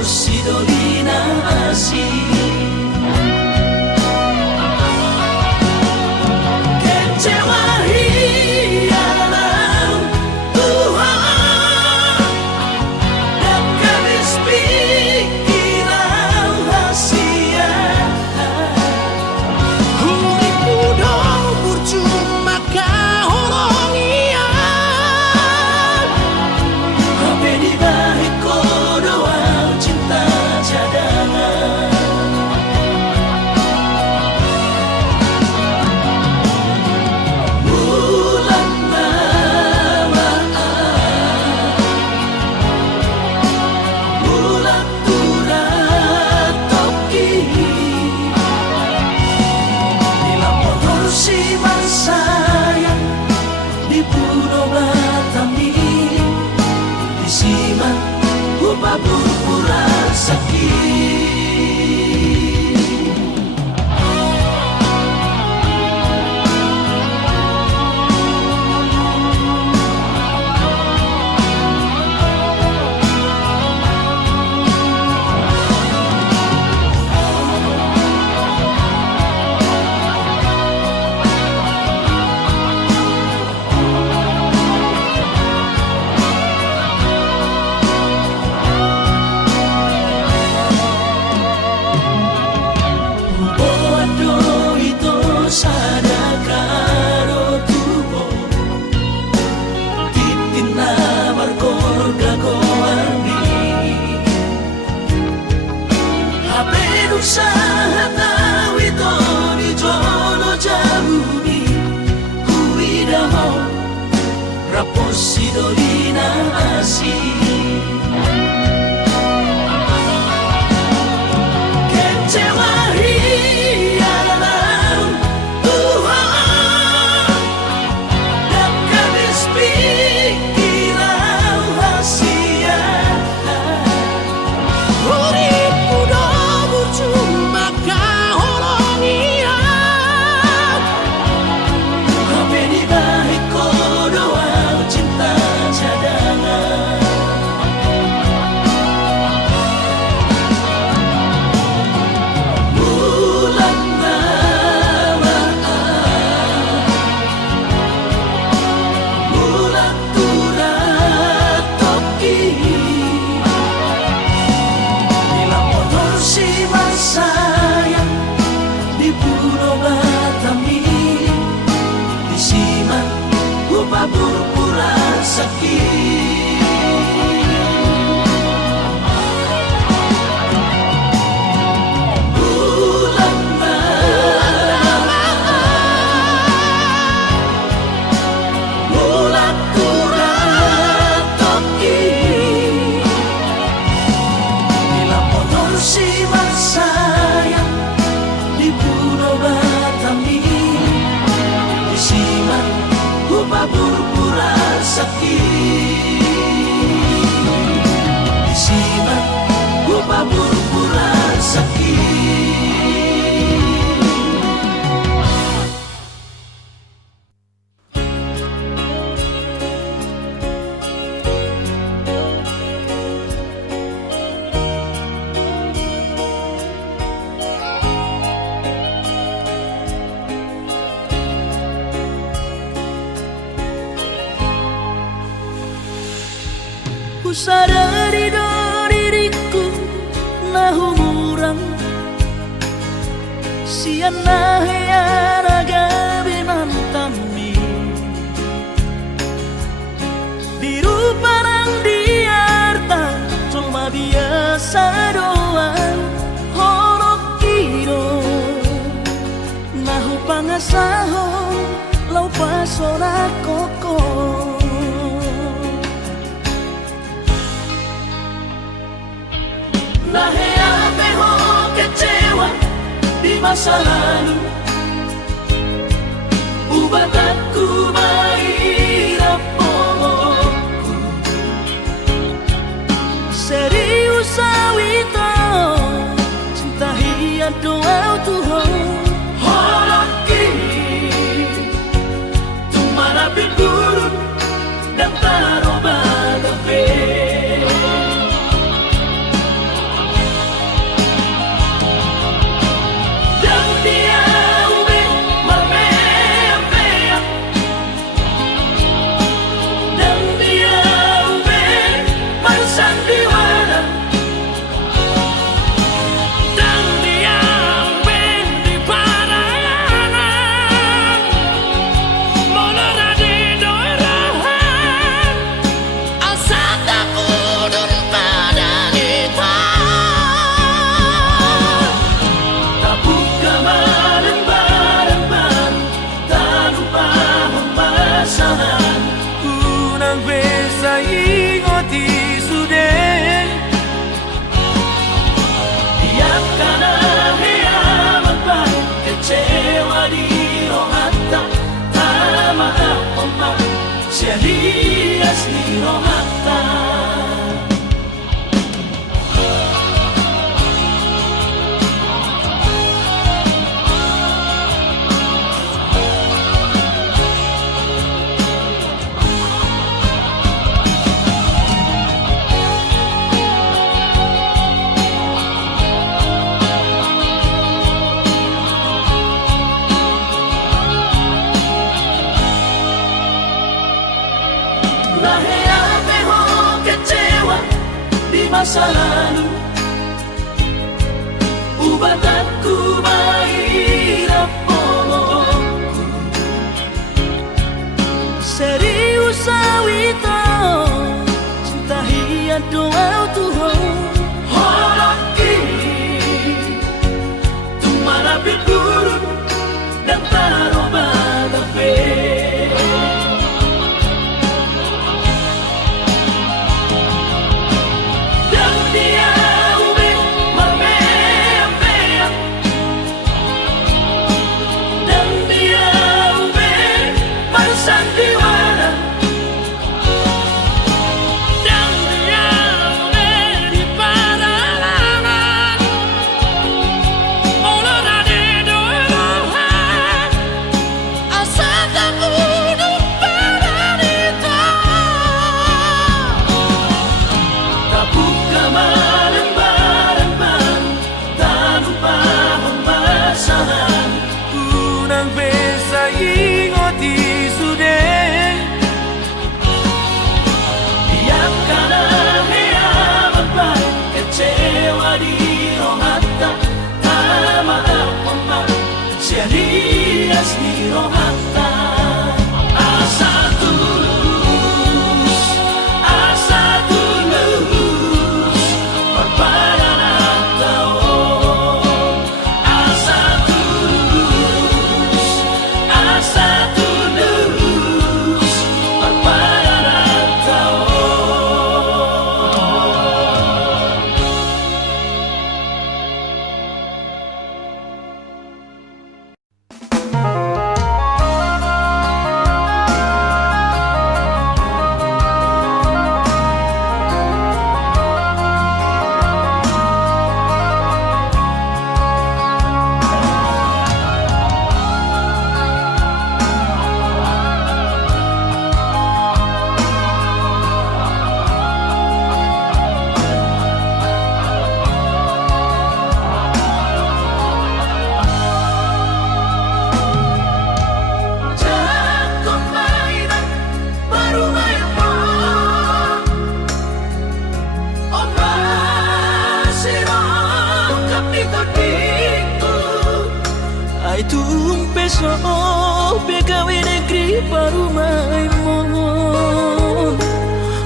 Raposidolina así. Raposidolina así. Pura sakit. Bulan bulan turut toki bila motor si sayang di Pulau Batami disimak pura sakit. Disimak pura sakit. Ku sadari do diriku na humurang sian na heyaraga binantami biru parang diarta cuma biasa doang horok kiro nahu pangasahon lau pasora koko. Nahea peho kecewa di masa lalu, ubatanku maira pomoku serius awito cinta hian doa Tuhan holoki tumara pingguru dan taroba gabe serias ni rohata. Masa lalu ubatanku mahirap polongku serius awito cinta hiat doa Tuhan horaki tumara bidurun dan taroba tafe. Serias ni rohata. Asa tulus Pagpayanan tao. Asa tulus Pagpayanan tao. Ay tumpeso pegawe negeri parumai mo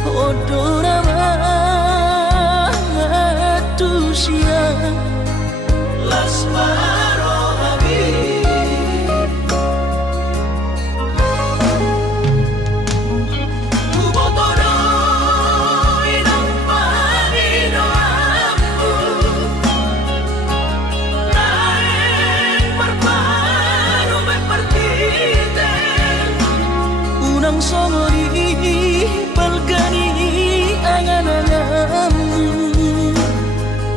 odorama matusia las marohabi ubotoro inang panino aku unang songori palgani angan-angan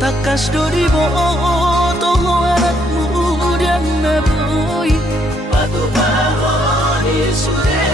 takas dori boto anakmu dan naboy patu bahoni sude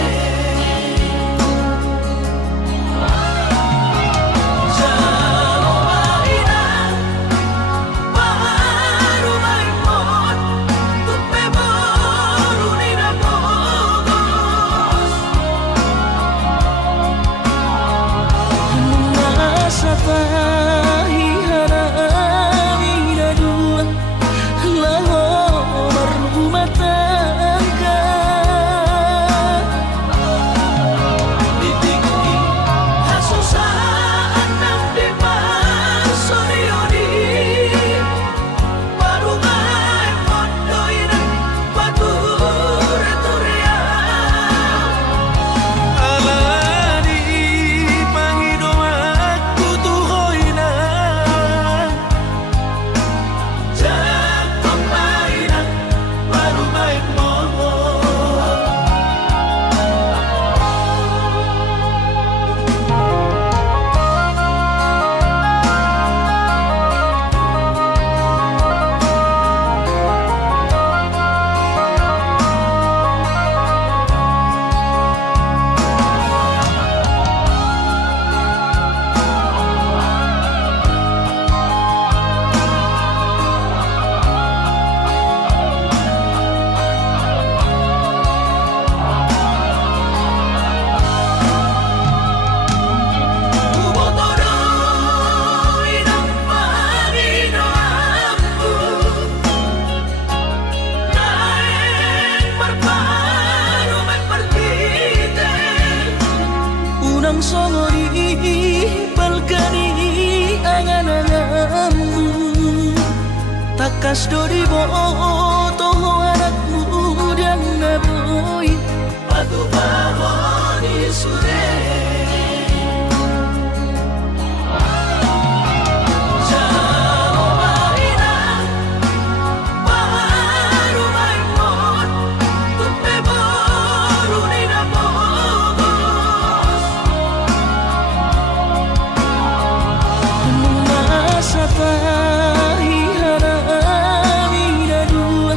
kas doribo toho anak muda naboy pagubahon isure Sa tahi harami na dua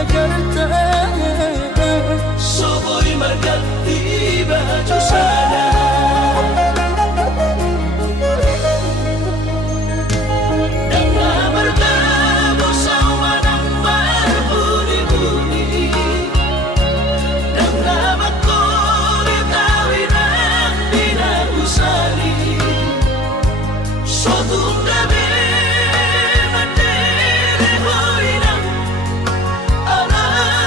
Jakarta. Soboy magati baju sana. Dengan bertemu sama nang berbunyi-bunyi, dengan makulit tawinan tidak usali. Sotung gabi mandiri hoinang alam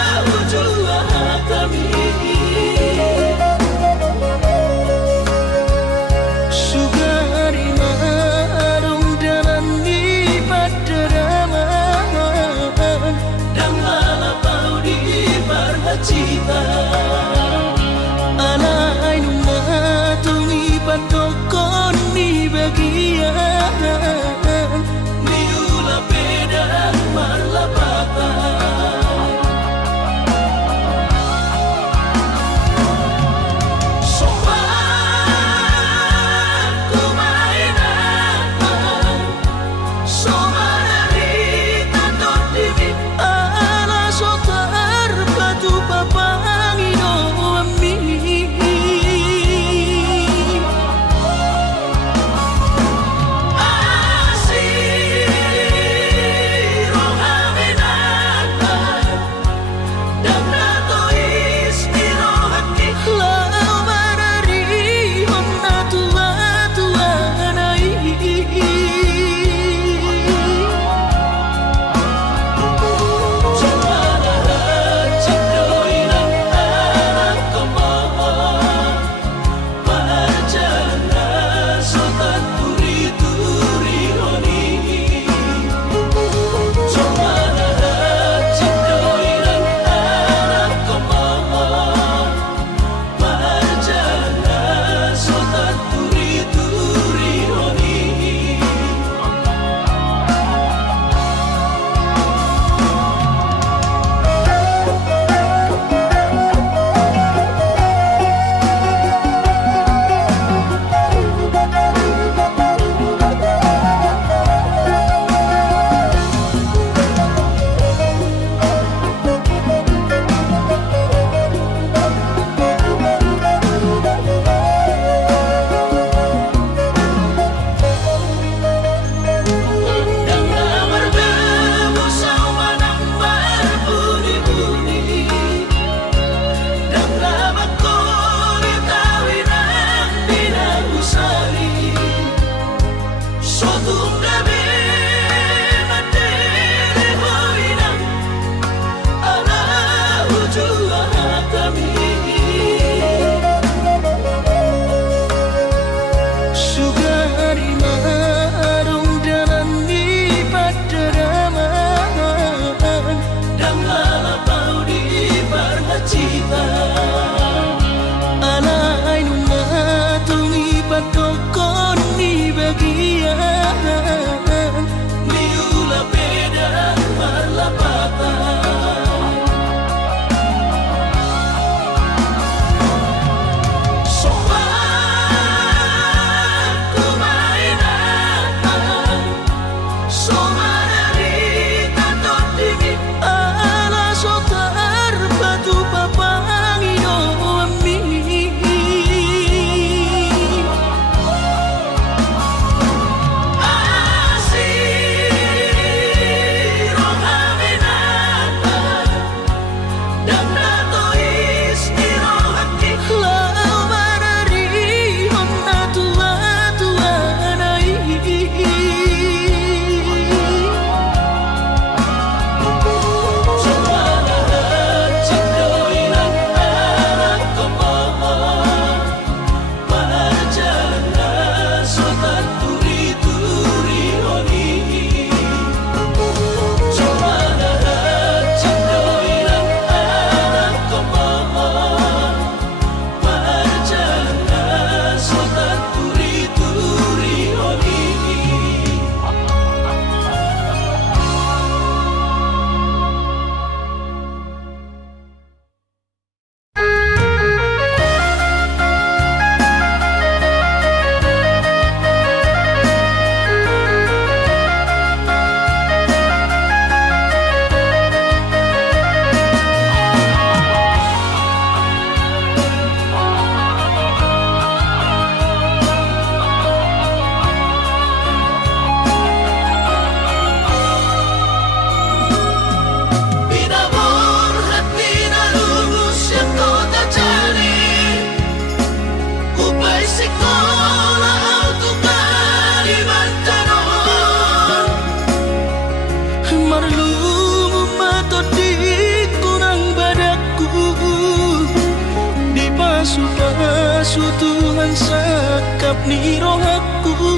sutuhan sakap ni rohaku.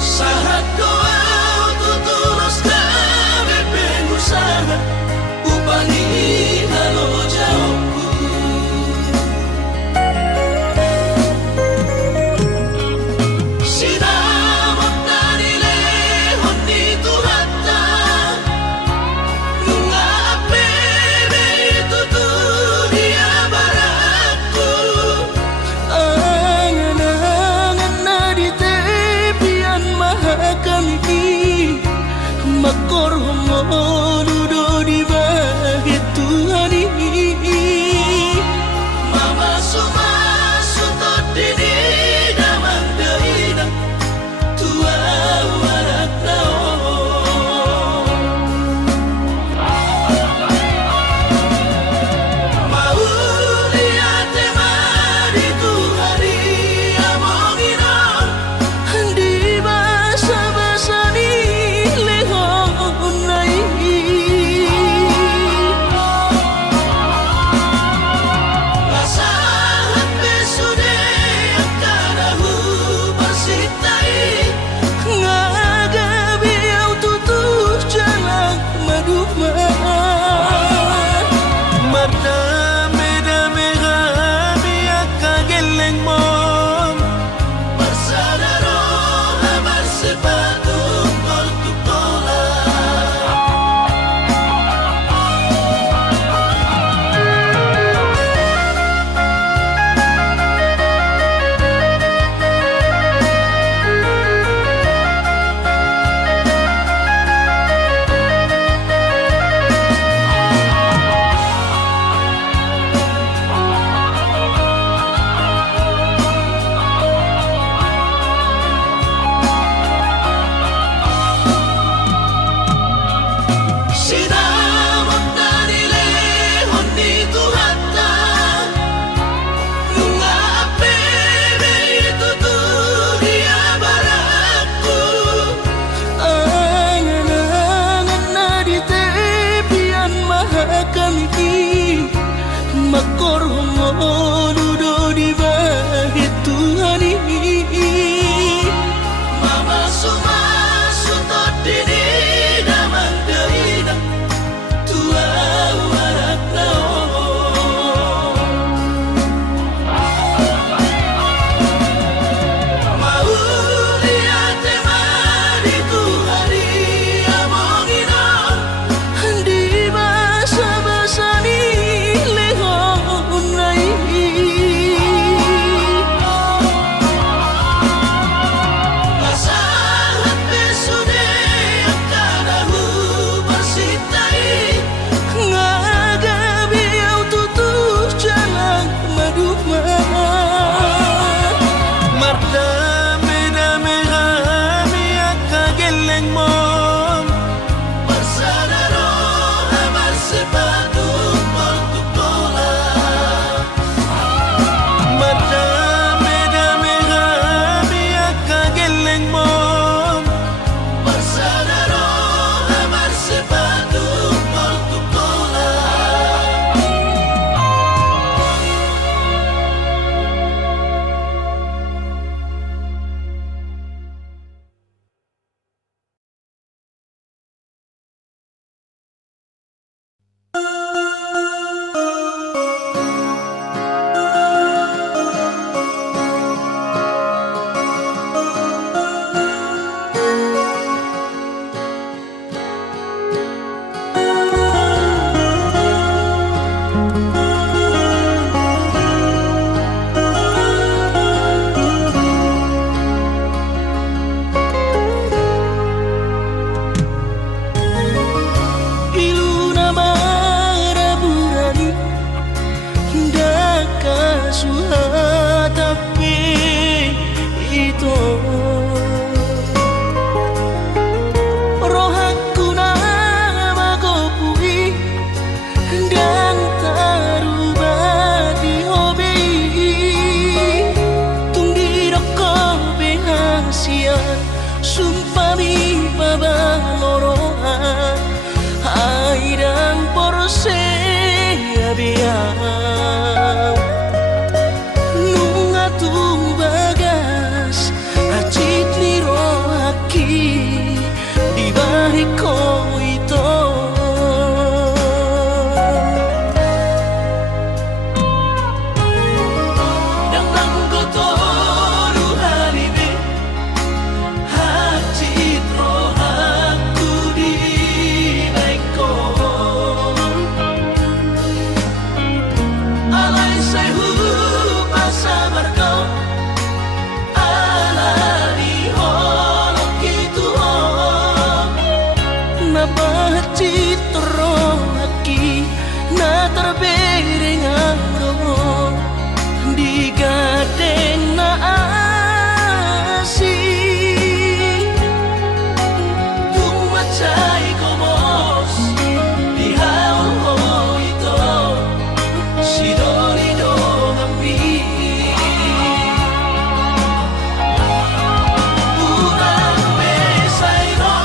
Sahat kau tutulus kami pengusaha upangi halo jauhku. Sinamot na nilehon ni Tuhata nung apebe tutunia baratku. Angan-angan na di te lahi ko ito. Nang nanggotoru haribe hachitro haku di naiko alay sayu pasabar kau alali holok itu Nabahachitro aki na terbering aro di gadeng na asi Tumacay ko bos di haul ho ito Shidori no kami Urang besay no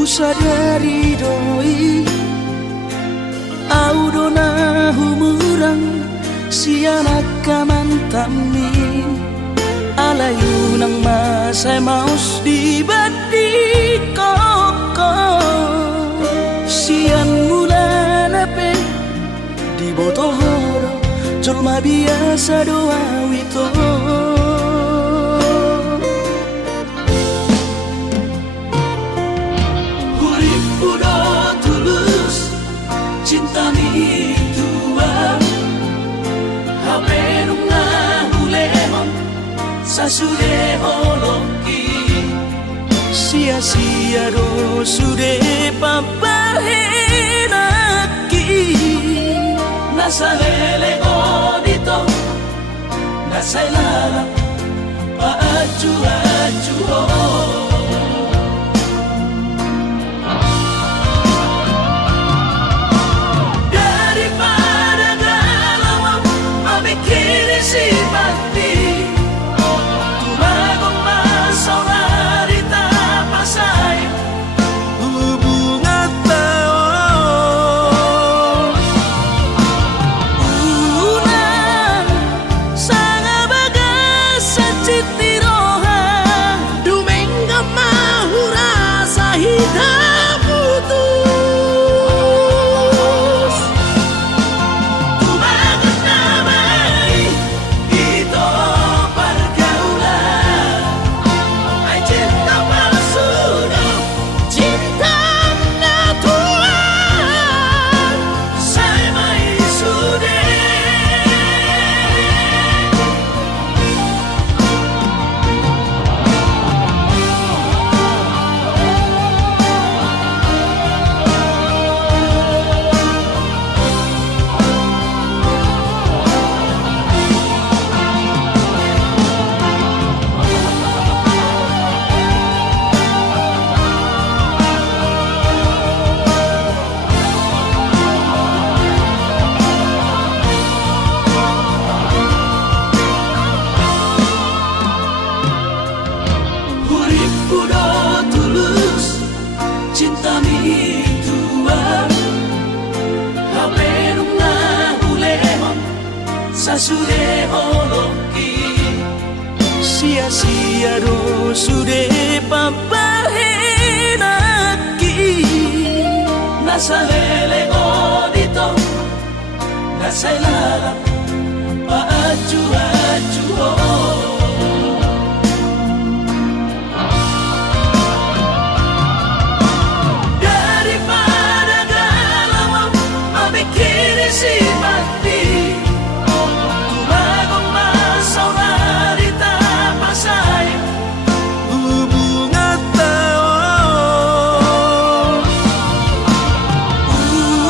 ku sadari doi au dona humurang sianak kamantami alayu nang masay maus di badi koko sian mula nape di botohoro julma biasa doa wito Urip udah tulus cinta mi tua hape nunga hulemon sasude holoki sia-sia do sude papahenaki nasalele odito nasailala paaju-aju daripada galau memikiri si mati tumagong masaulari tapasay hubungan taon unang sanga bagas sa citiroha Domingo mahura sa hidup putus Tumagat na may ito pergaulan Ay cinta palsu cinta natural Say may sude Urip udah tulus cinta mi tua hape nunga hulemon sasude holoki sia-sia do sude papahenaki nasalele odito nasailala paaju-aju daripada galau memikiri si mati tumagong masaulari tapasay hubungan taon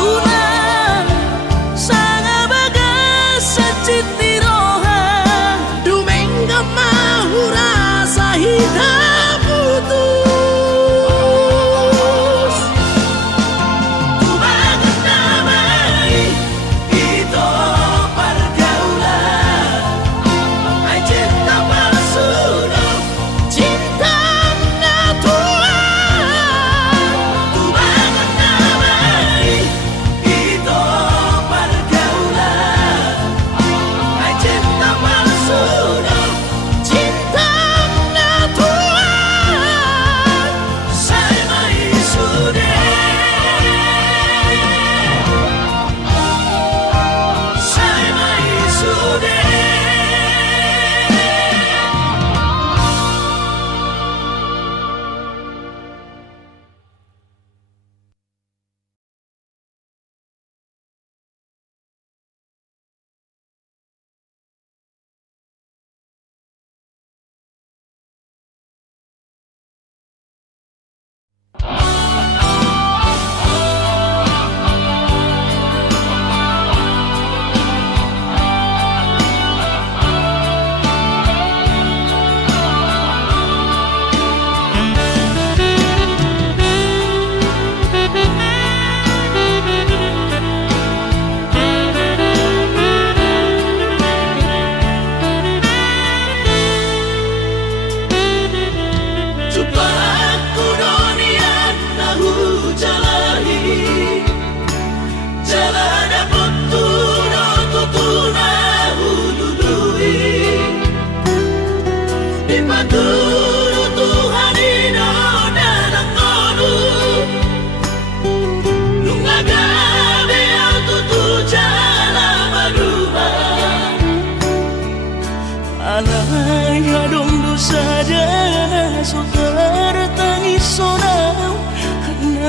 unang sanga bagas sa citiroha Domingo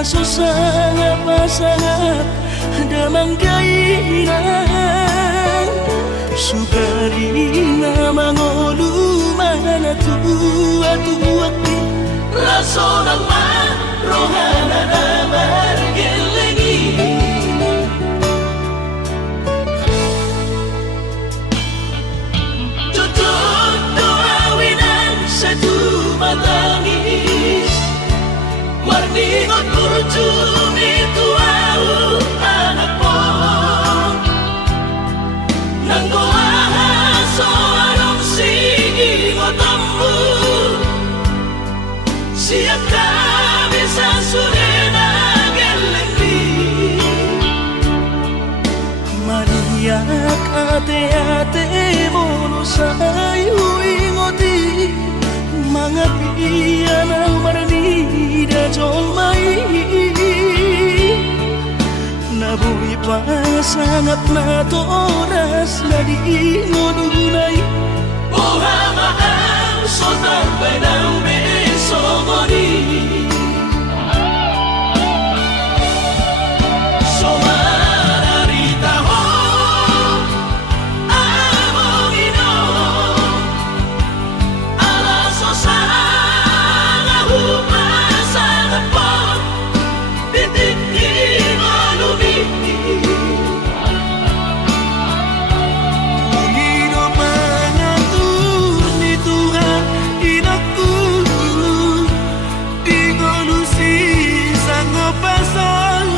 Aso sangat pasangap damang kainan Sukarina mangolu mana tua-tua Raso ng rohana na margelengi Tutup doawinan sa tumatangis Warningot kurjumi tuau anak mo Nanggoahan so anong sige mo tambu Siap kami sa surena gelengdi Mariak ate-ate mono sayu ingoti Mga piyan ang marani da jolmai Nabuhi pa sangat na toras na di ngodunay Buhamaan sotar benang besomoni Somararita ho amongino Alaso sana hupasana po Bitik inolumi Panginoon mangatur ni Tuhan inakku di ngolusi sanggup pasang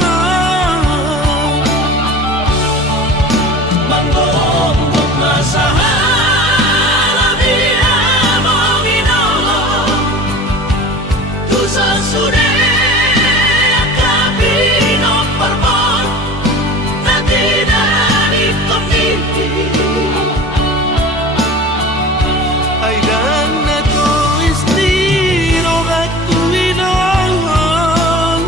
Manggombok masahala di amongino Tusa sude kabino parmon na dinari komiti ay dan na to istiro at tuwinong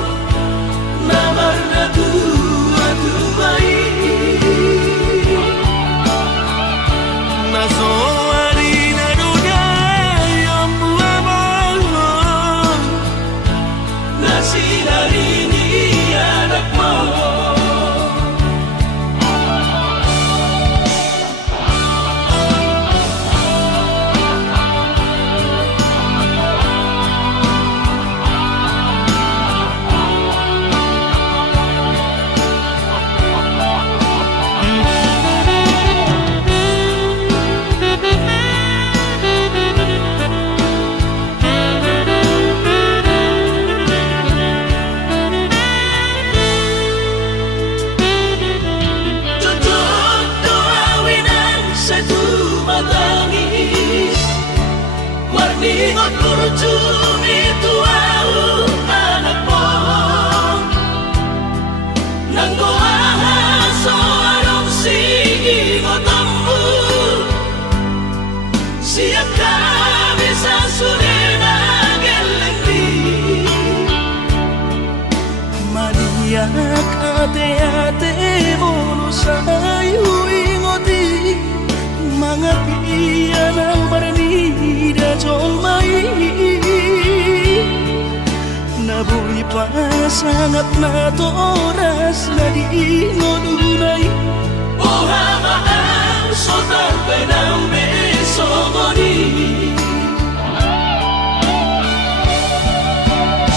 Namar na tua-tuai naso harina dunia yang buamong na sinarini anak mo Tutup doawinan sa tumatangis Warningot kurjumi tuau anak mo Nanggoahan so anong sige mo tambu Siap kami sa surena gelengdi Mariak ate-ate mono sayu ingoti Mga piyan ang marani da jolmai Nabuhi pa sangat na toras na di ngodunay Buhamaan sotar benang besomoni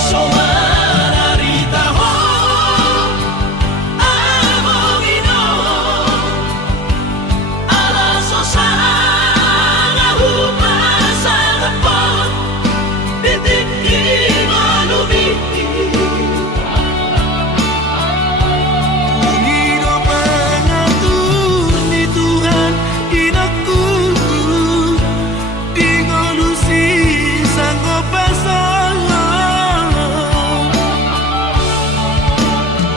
Somararita ho amongino Alaso sana hupasana po Bitik inolumi Panginoon mangatur ni Tuhan inakku di ngolusi sanggup pasang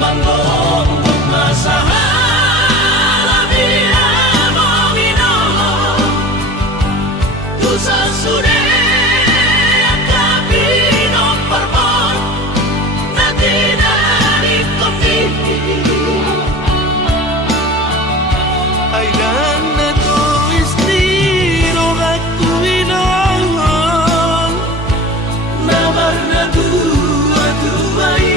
Manggombok masahala di amongino Tusa sude kabino parmon na dinari komiti ay dan na to istiro at tuwinong Namar na tua-tuai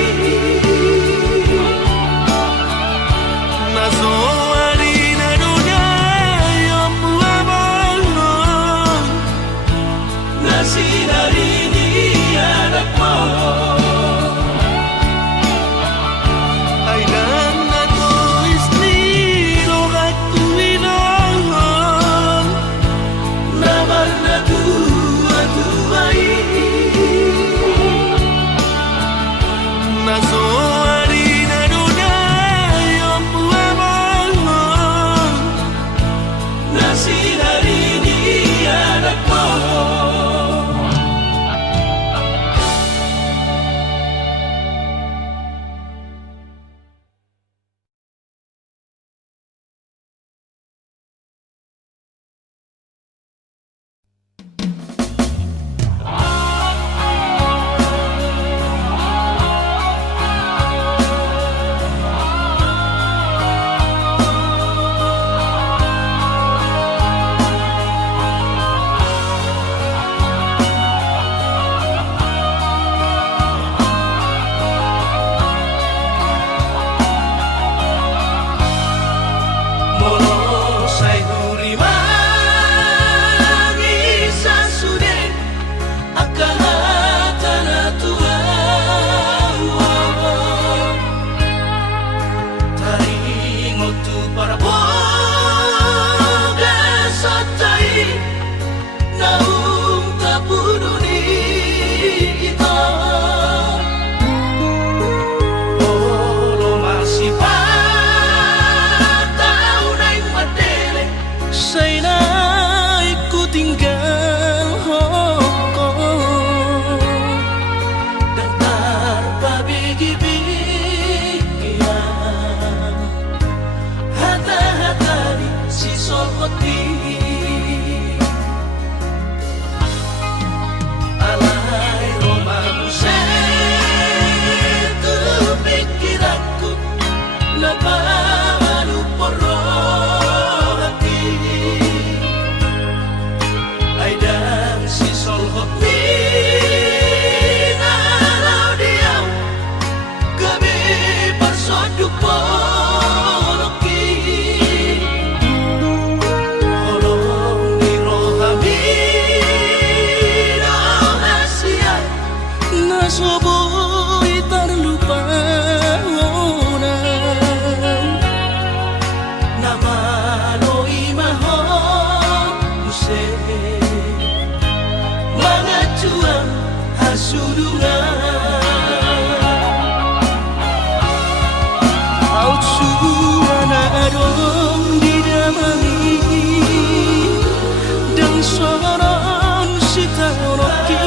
Au suana adong di damai dan soron sitaroki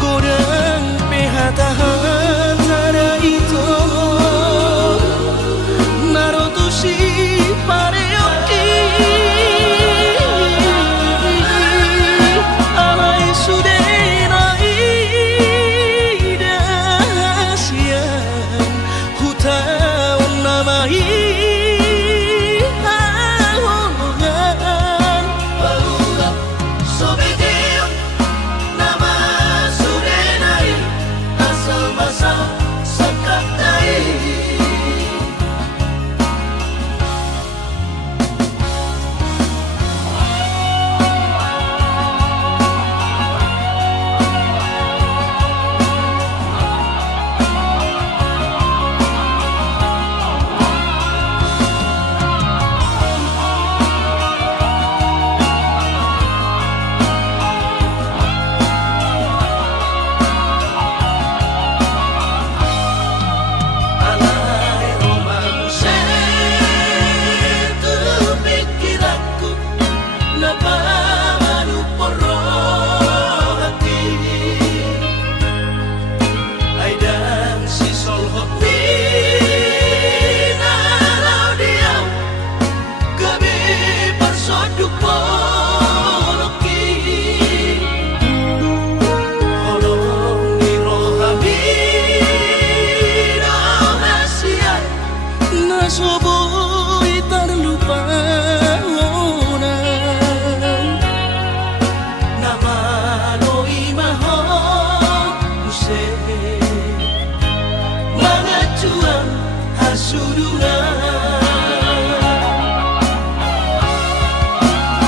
godang pehata-hata itu narotusi pareoki alai sudenai dahasian hutaun namai ahongan Barulah sobedeon nama sudenai asal masa sakatai alai romaku setu pikiranku napa baru poro hati aidan si sol hopi nalau diam gabe bersoduk poloki holong di rohami rahasian nasoboy terlupa nama loi mahon use mangacuan hasudungan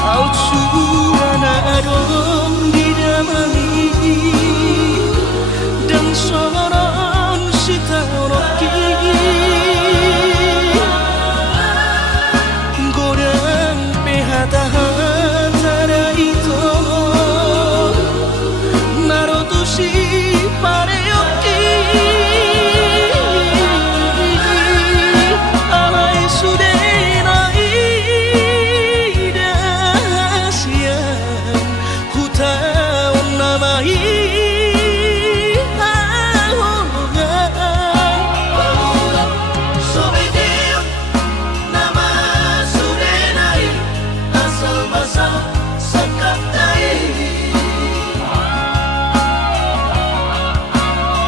Au suana adong di damai dan soron sitaroki godang pehata-hata itu narotusi pareoki alai sudenai dahasian hutaun namai ahongan Barulah sobedeon nama sudenai asal masa sakatai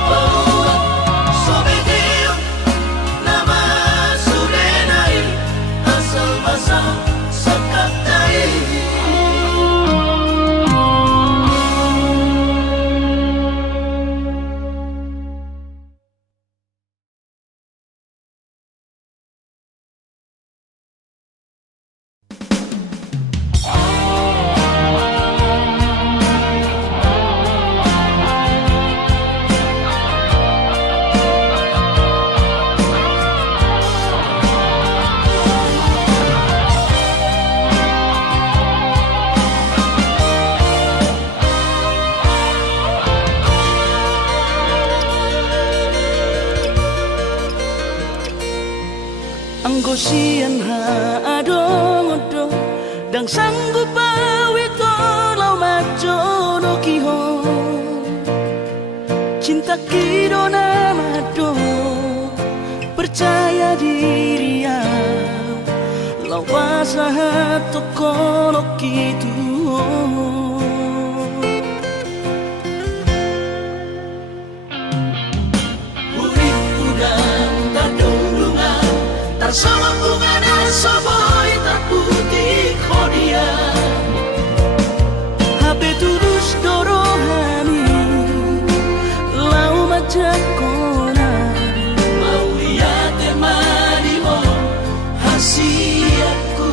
Barulah sobedeon nama sudenai asal masa sakatai Anggosian ha adong odo dang sanggup awito lau majono kiho cinta kidona mado percaya diri ya lau wasaha tokono kitu Urip udang tadulungan tarsama bunga dan soboy terputih kodia Habe tulus dorohani lau majakona mau lihat temanimu hasiatku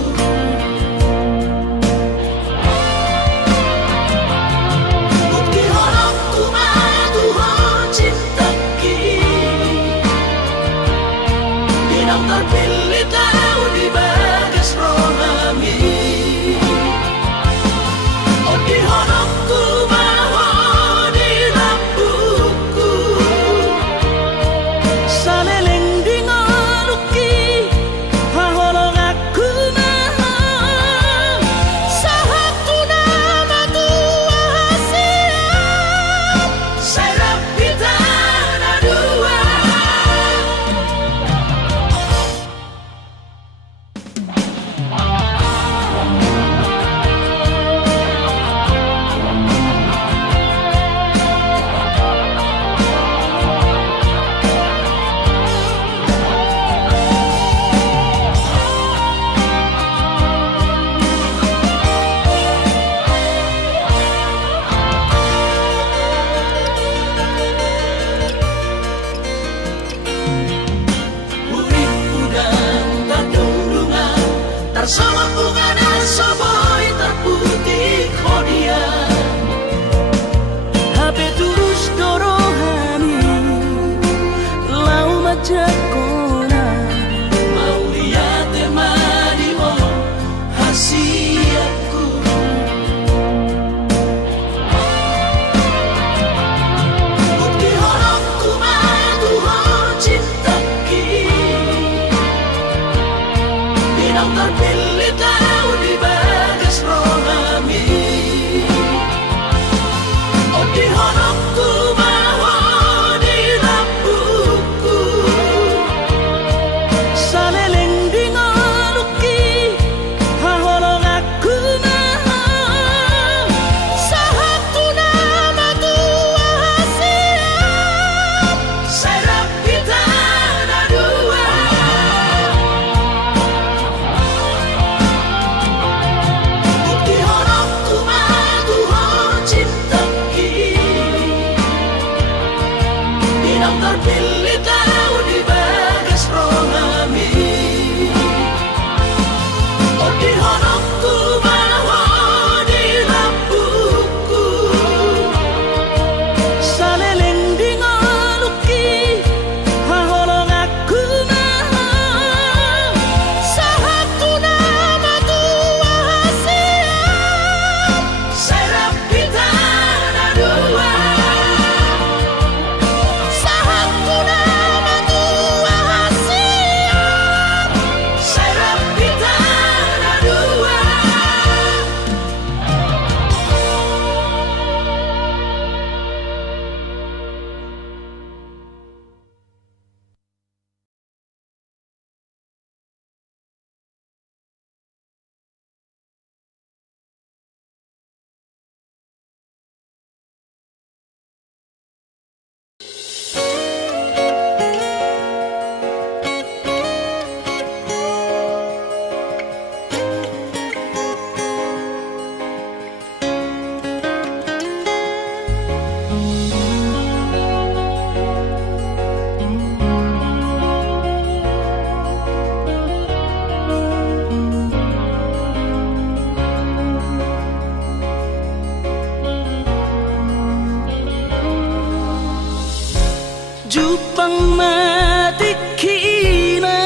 mati kina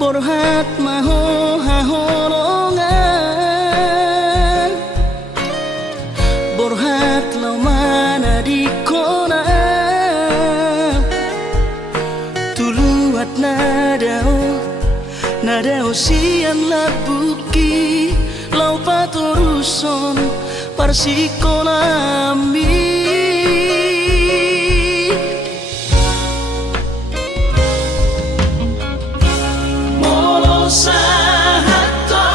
borhat maho haholongan borhat lau mana di kona tuluat nadao sian labuki lau patoruson parsikonami molo sahato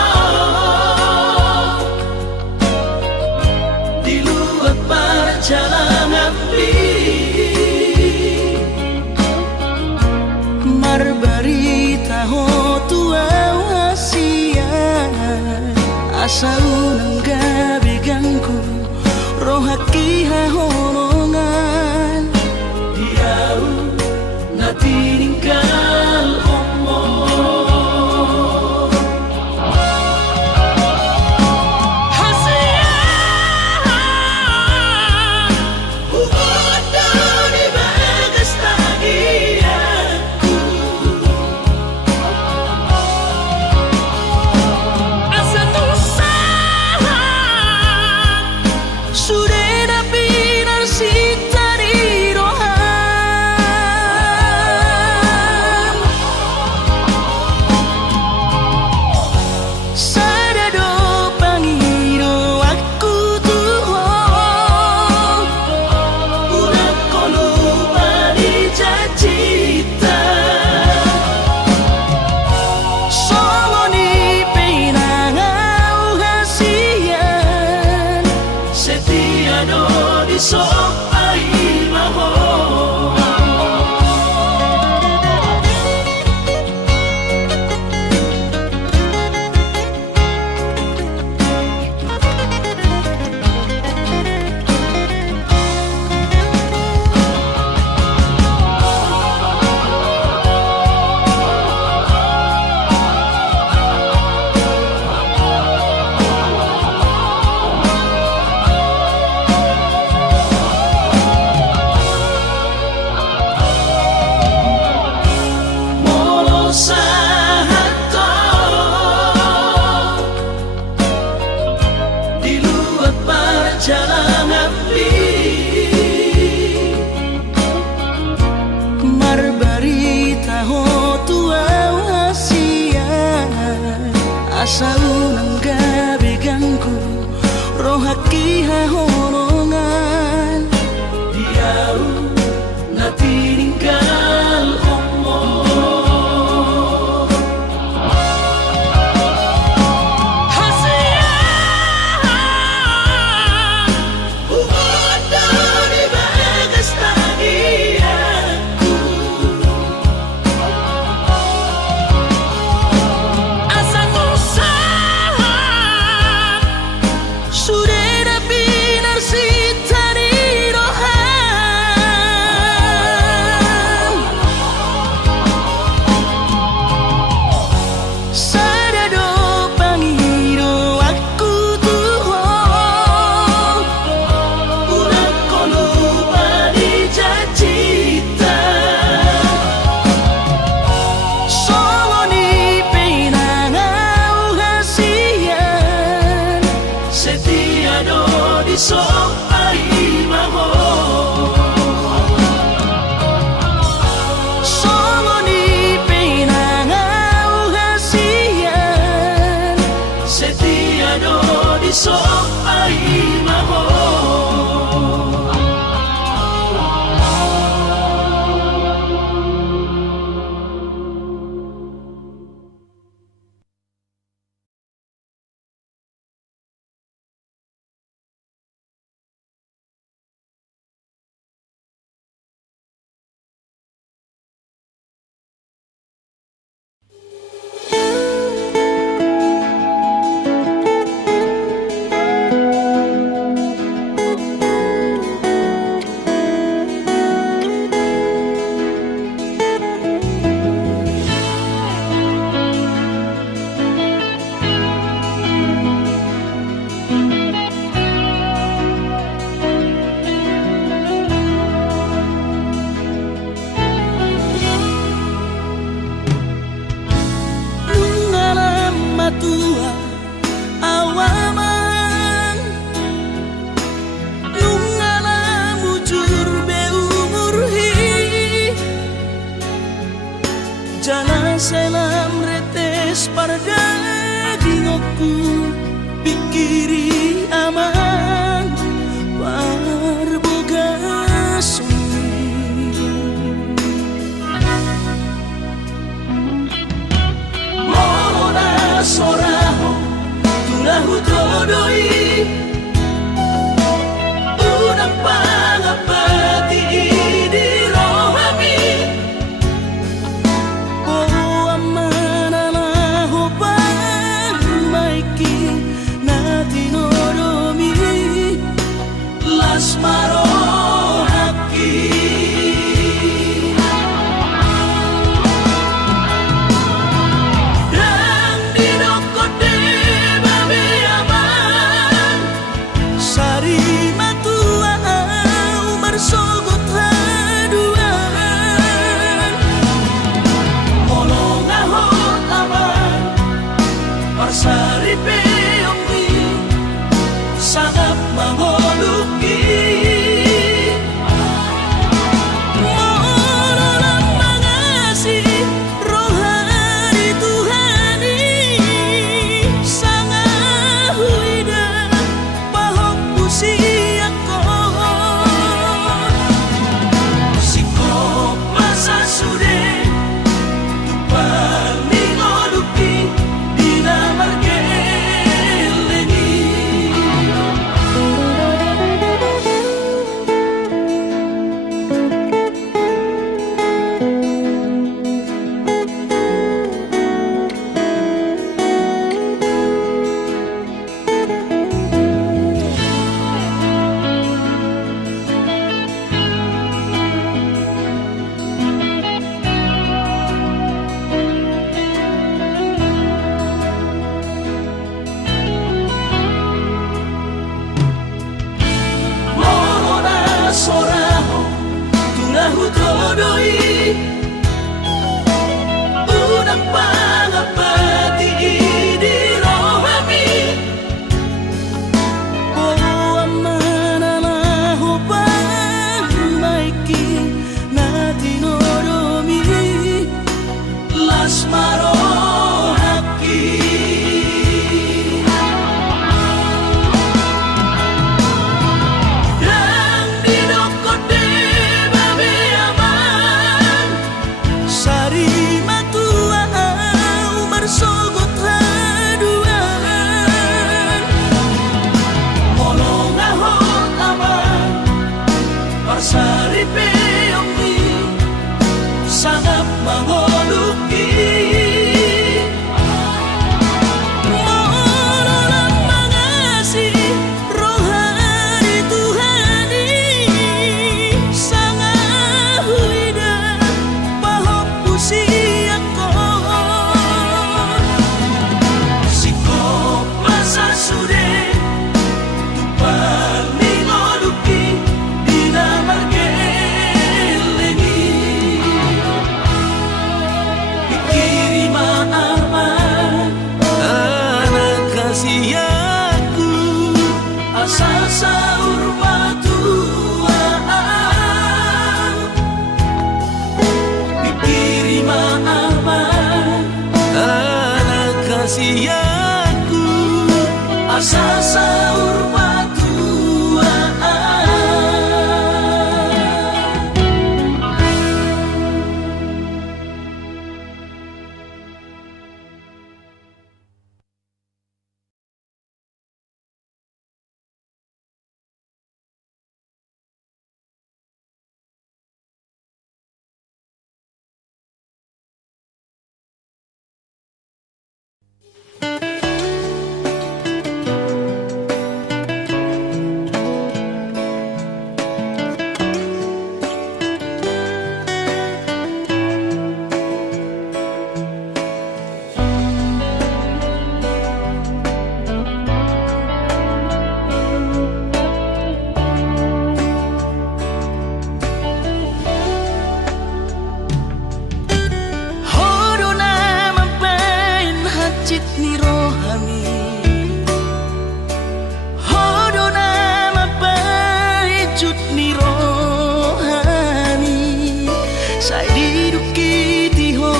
di luar perjalanan marbarita ho tua hasian asa unang gabi gangku rohaki hahonongan diau na tininggal omo hasian ugoda di bagas tagianku asa tusahan sureda pinar sitari rohan sadado pangiro aku tuho udah kono di cacita soloni penangau hasian setiado di sopai maho molo sahato di luar perjalanan marbarita ho tua hasian asa unang gabi gangku rohaki hahonongan diau na tininggal omo hasian ugoda di bagas tagianku asa tusahan sureda pinar sitari rohan sadado pangiro aku tuho udah kono di cacita soloni penangau hasian setiado di sopai maho soloni penangau hasian setiado di sopai maho doi unang pangapati di rohami Oh amana hubang maiki na dinoromi las marohaki dan dinokote babe aman Sari matua au bersogot haduan molong ahot aman parsari peongi sangat mangoluki Mololang mangasi rohani Tuhani Sangat huida pahop usiako sikop masa sude tupang mingoluki dinamargelengi ikirima aman Anak kasih aku asal saur batuaan ikirima aman Anak kasih aku asal saur batuaan Hodona mampain hajit ni rohani Hodona mampain jut ni rohani Sai diduki tiho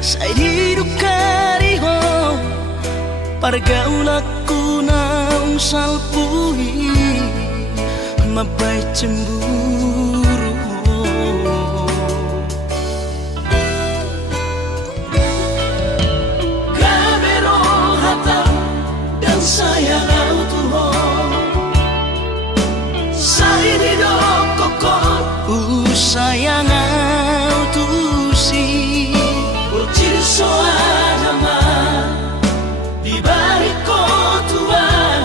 Sai didukari ho Pargaulaku naung salpui Mabai cemburu Kamero hatam dan sayang Tuhan Sai di dokokon Sayang tusi Urcir soadama di balik kotuan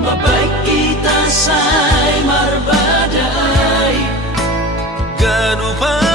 Mabaik kita say marbadai Ganupario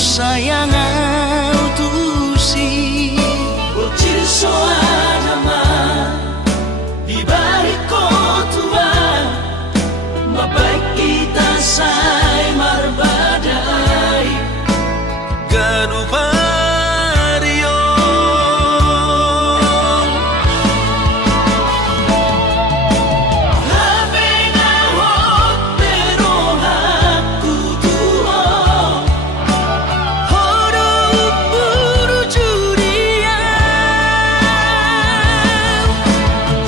sayang tusi Bocil soanama di balik kotua Mabaik kita say marbadai Ganupario Habe nahot pero aku tuho Horo buru jurian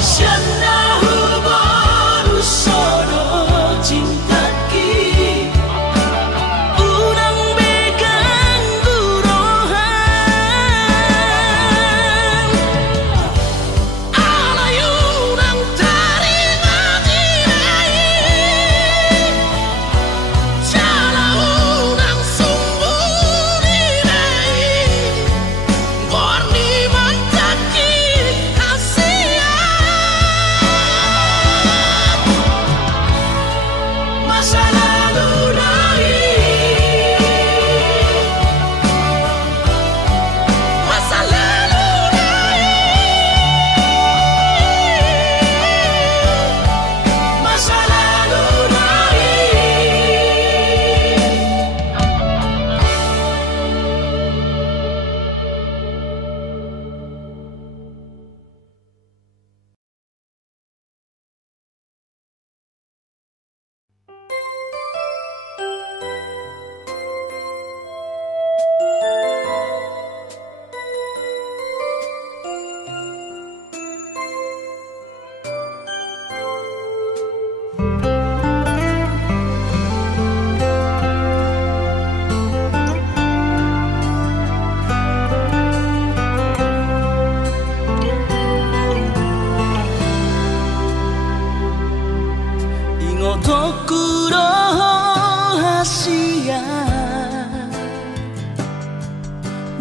Siana huboru sodo cintaki Urang begang gurohan Alayunang taringan inai Jalaunang sumbun inai Warni mantaki kasihan Masa lalu dari Masa lalu dari Masa lalu dari Ingotokuro hasia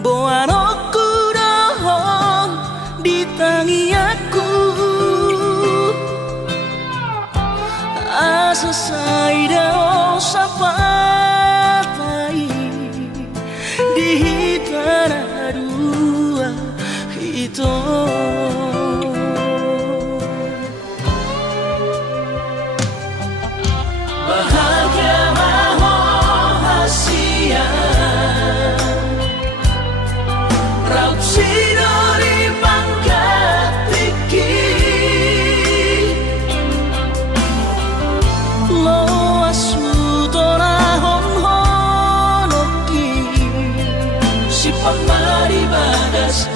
Boarokuro ditangi aku Asa saida osapatai Di hitara dua hito Bahagia maho hasia Raup sidori pangkat tiki Lo asutora honhonoki Si pamari bagas